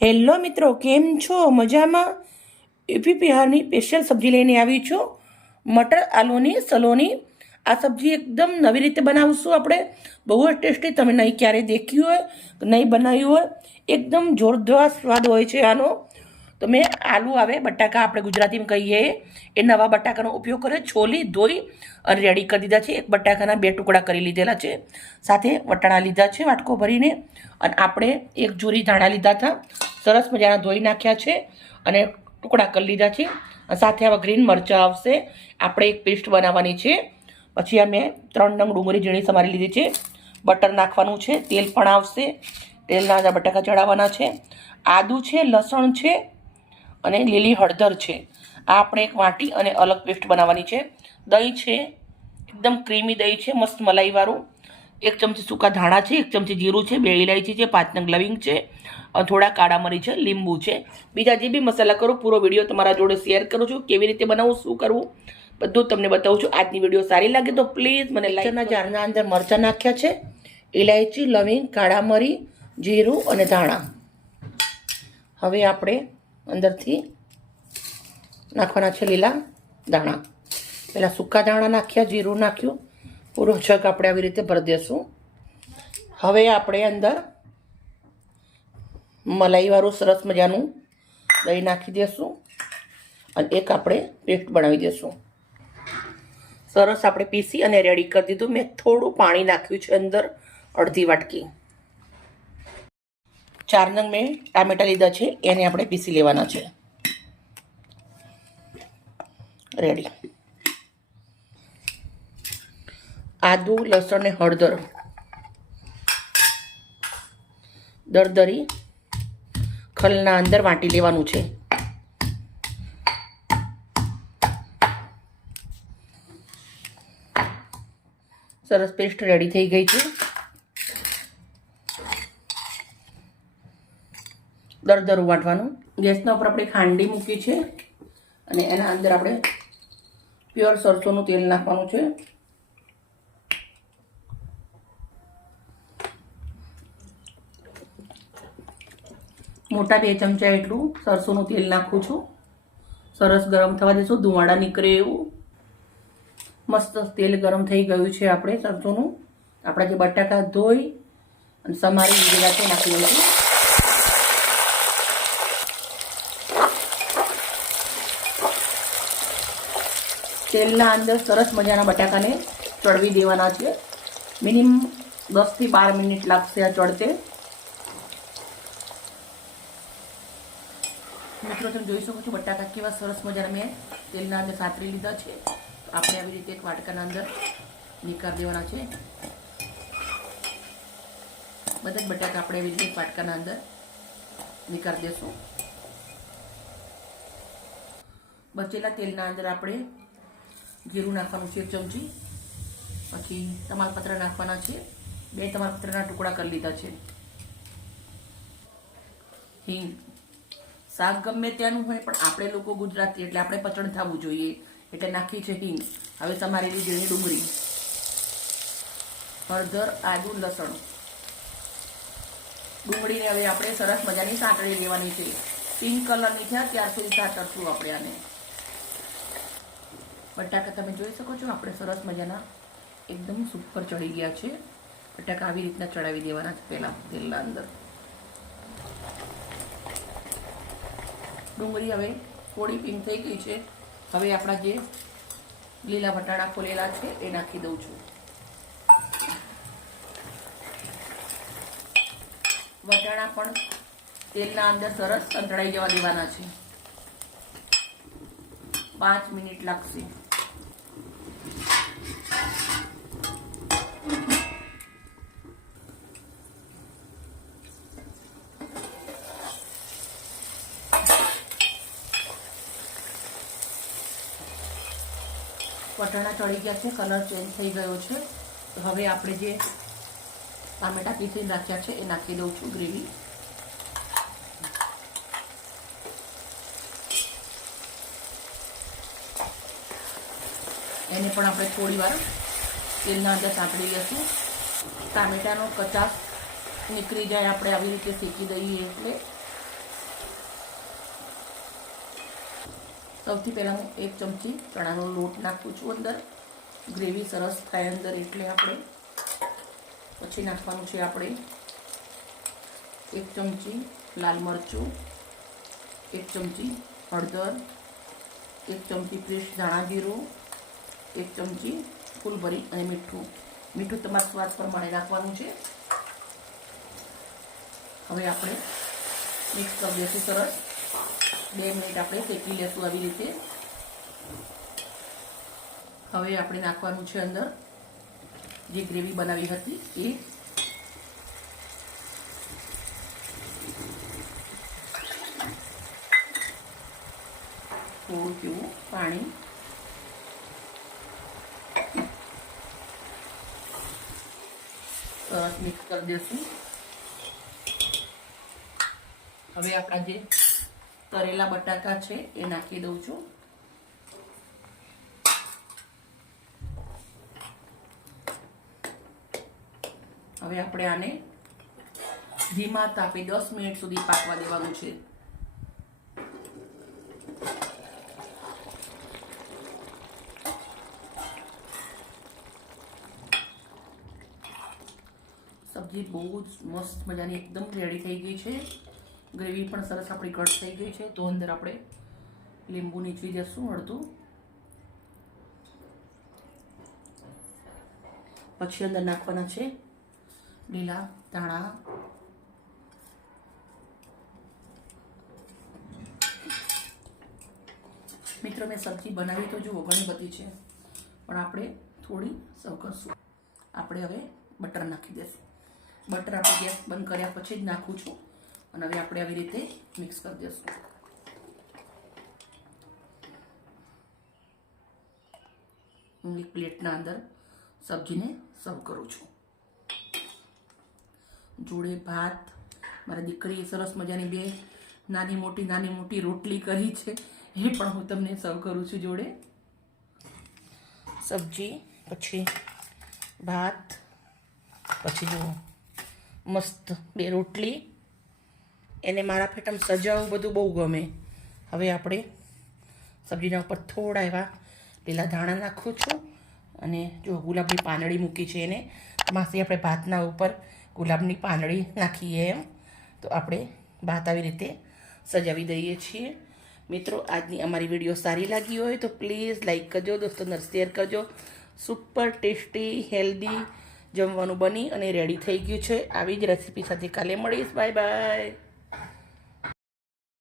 Hello મિત્રો, કેમ છો? મજામાં? યુપી બિહારની સ્પેશિયલ સબ્જી લઈને આવી છું, મટર આલુની સલોની. આ સબ્જી એકદમ નવી રીતે બનાવશું આપણે, બહુ જ ટેસ્ટી. તમે નહીં ક્યારેય દેખ્યું હોય, નહીં બનાવ્યું હોય, એકદમ જોરદાર સ્વાદ હોય છે આનો. તો મેં આલુ આવે બટાકા આપણે ગુજરાતીમાં કહીએ એ નવા બટાકાનો ઉપયોગ કર્યો, છોલી ધોઈ અને રેડી કરી દીધા છે. એક બટાકાના 2 ટુકડા કરી લીધેલા છે, સાથે વટાણા લીધા છે વાટકો ભરીને, અને આપણે એક જોરી ધાણા લીધા હતા, સરસ મજાના ધોઈ નાખ્યા છે અને ટુકડા કરી લીધા છે. સાથે આવા ગ્રીન મરચાં આવશે, આપણે એક પેસ્ટ બનાવવાની છે. પછી આ મેં 3 નંગ ડુંગળી ઝીણી સમારી લીધી છે. બટર નાખવાનું છે, તેલ પણ આવશે, તેલના અંદર બટાકા ચડાવવાના છે. આદું છે, લસણ છે અને લીલી હળદર છે. આ આપણે એક વાટી અને અલગ પેસ્ટ બનાવવાની છે. દહીં છે, એકદમ ક્રીમી દહીં છે, મસ્ત મલાઈવાળું. 1 ચમચી સૂકા ધાણા છે, 1 ચમચી જીરું છે, 2 ઇલાયચી છે, 5 નંગ લવિંગ છે, થોડા કાળા મરી છે, લીંબુ છે. બીજા જે બી મસાલા કરો, પૂરો વિડીયો તમારા જોડે શેર કરું છું, કેવી રીતે બનાવવું, શું કરવું, બધું તમને બતાવું છું. આજની વિડીયો સારી લાગે તો પ્લીઝ મને લાઈકના જારના અંદર મરચાં નાખ્યા છે, ઇલાયચી, લવિંગ, કાળા મરી, જીરું અને ધાણા. હવે આપણે અંદરથી નાખવાના છે લીલા દાણા. પહેલાં સૂકા દાણા નાખ્યા, જીરું નાખ્યું, પૂરો જગ આપણે આવી રીતે ભરી દઈશું. હવે આપણે અંદર મલાઈવાળું સરસ મજાનું દહીં નાખી દઈશું અને એક આપણે પેસ્ટ બનાવી દઈશું. સરસ આપણે પીસી અને રેડી કરી દીધું. મેં થોડું પાણી નાખ્યું છે અંદર, અડધી વાટકી. 4 નંગ મેં ટામેટાં લીધા છે, એને આપણે પીસી લેવાના છે. રેડી. આદુ, લસણ ને હળદર દરદરી ખલના અંદર વાટી લેવાનું છે. સરસ પેસ્ટ રેડી થઈ ગઈ છે. દરદરું વાટવાનું. ગેસના ઉપર આપણે ખાંડી મૂકી છે અને એના અંદર આપણે પ્યોર સરસોનું તેલ નાખવાનું છે. મોટા 2 ચમચા એટલું સરસોનું તેલ નાખું છું. સરસ ગરમ થવા દેશું, ધુમાડા નીકળે એવું. મસ્ત તેલ ગરમ થઈ ગયું છે. આપણે સરસોનું આપણા જે બટાકા ધોઈ અને સમારી લીધેલા છે નાખી દઈશું. તેલના અંદર સરસ મજાના બટાકાને ચડવી દેવાના છે. મિનિમમ 10 થી 12 મિનિટ લાગશે આ ચડતે. મિત્રો, તમે જોઈ શકો છો બટાકા કેવા સરસ મજાના મેં તેલના અંદર સાતરી લીધા છે. આપણે આવી રીતે એક વાટકાના અંદર નીકાળી દેવાના છે. બધા જ બટાકા આપણે આવી રીતે એક વાટકાના અંદર નીકાળી દઈશું. બચેલા તેલના અંદર આપણે જીરું નાખવાનું છે 1 ચમચી. પછી તમાલપત્ર નાખવાના છે, 2 તમાલપત્રના ટુકડા કરી લીધા છે. હિંગ. શાક ગમે ત્યાંનું હોય પણ આપણે લોકો ગુજરાતી એટલે આપણે પચણ થવું જોઈએ એટલે નાખી છે હિંગ. હવે સમારેલી ઝીણી ડુંગળી, હળદર, આદુ, લસણ. ડુંગળીને હવે આપણે સરસ મજાની સાંતળી લેવાની છે. પિંક કલરની થયા ત્યાર સુધી સાંતળશું આપણે આને. બટાકા તમે જોઈ શકો છો આપણે સરસ મજાના એકદમ સુપર ચડી ગયા છે. બટાકા આવી રીતના ચડાવી દેવાના છે પહેલાં તેલના અંદર. ડુંગળી હવે થોડી પિંક થઈ ગઈ છે. હવે આપણા જે લીલા વટાણા ખોલેલા છે એ નાખી દઉં છું. વટાણા પણ તેલના અંદર સરસ સંતળાઈ જવા દેવાના છે. 5 મિનિટ લાગશે. વટાણા ચડી ગયા છે, કલર ચેન્જ થઈ ગયો છે. તો હવે આપણે જે ટામેટા પીસીને રાખ્યા છે એ નાખી દઉં છું ગ્રેવી. એને પણ આપણે થોડી વાર તેલના અંદર સાંતળી લઈશું. ટામેટાનો કચાશ નીકળી જાય આપણે આવી રીતે શેકી દઈએ એટલે સૌથી પહેલાં હું 1 ચમચી ચણાનો લોટ નાખું છું અંદર. ગ્રેવી સરસ થાય અંદર એટલે આપણે પછી નાખવાનું છે આપણે 1 ચમચી લાલ મરચું, 1 ચમચી હળદર, 1 ચમચી ફ્રેશ ધાણા જીરું, 1 ચમચી ફૂલબરી અને મીઠું. મીઠું તમારા સ્વાદ પ્રમાણે નાખવાનું છે. હવે આપણે મિક્સ કરી દઈશું સરસ. 2 મિનિટ આપણે શેકી લેશું આવી રીતે. હવે આપણે નાખવાનું છે અંદર જે ગ્રેવી બનાવી હતી એ. થોડું જેવું પાણી. સરસ મિક્સ કરી દઈશું. હવે આપણા જે તળેલા બટાકા છે એ નાખી દઉં છું. હવે આપણે આને ધીમા તાપે 10 મિનિટ સુધી પાકવા દેવાનું છે. સબ્જી બહુ જ મસ્ત મજાની એકદમ રેડી થઈ ગઈ છે. ગ્રેવી પણ સરસ આપણી ઘટ થઈ ગઈ છે. તો અંદર આપણે લીંબુ નીચવી દઈશું અડધું. પછી અંદર નાખવાના છે લીલા ધાણા, મિત્રો મેં સબ્જી બનાવી તો જુઓ ઘણી બધી છે, પણ આપણે થોડી સર્વ કરશું. આપણે હવે બટર નાખી દઈશું. બટર આપણે ગેસ બંધ કર્યા પછી જ નાખું છું. અને હવે આપણે આવી રીતે મિક્સ કરી દઈશું. હું એક પ્લેટના અંદર સબ્જીને સર્વ કરું છું. જોડે ભાત, મારી દીકરીએ સરસ મજાની 2 નાની મોટી રોટલી કરી છે, એ પણ હું તમને સર્વ કરું છું. જોડે સબ્જી, પછી ભાત, પછી જુઓ મસ્ત 2 રોટલી. એને મારા પેટમ સજાવું બધું બહુ ગમે. હવે આપણે સબ્જીના ઉપર થોડા એવા લીલા ધાણા નાખું છું. અને જો ગુલાબની પાંદડી મૂકી છે એને માસી આપણે ભાતના ઉપર ગુલાબની પાંદડી નાખીએ એમ. તો આપણે ભાત આવી રીતે સજાવી દઈએ છીએ. મિત્રો આજની અમારી વિડીયો સારી લાગી હોય તો પ્લીઝ લાઈક કરજો, દોસ્તોને શેર કરજો. સુપર ટેસ્ટી હેલ્ધી જમવાનું બની અને રેડી થઈ ગયું છે. આવી જ રેસીપી સાથે કાલે મળીશ. Bye bye.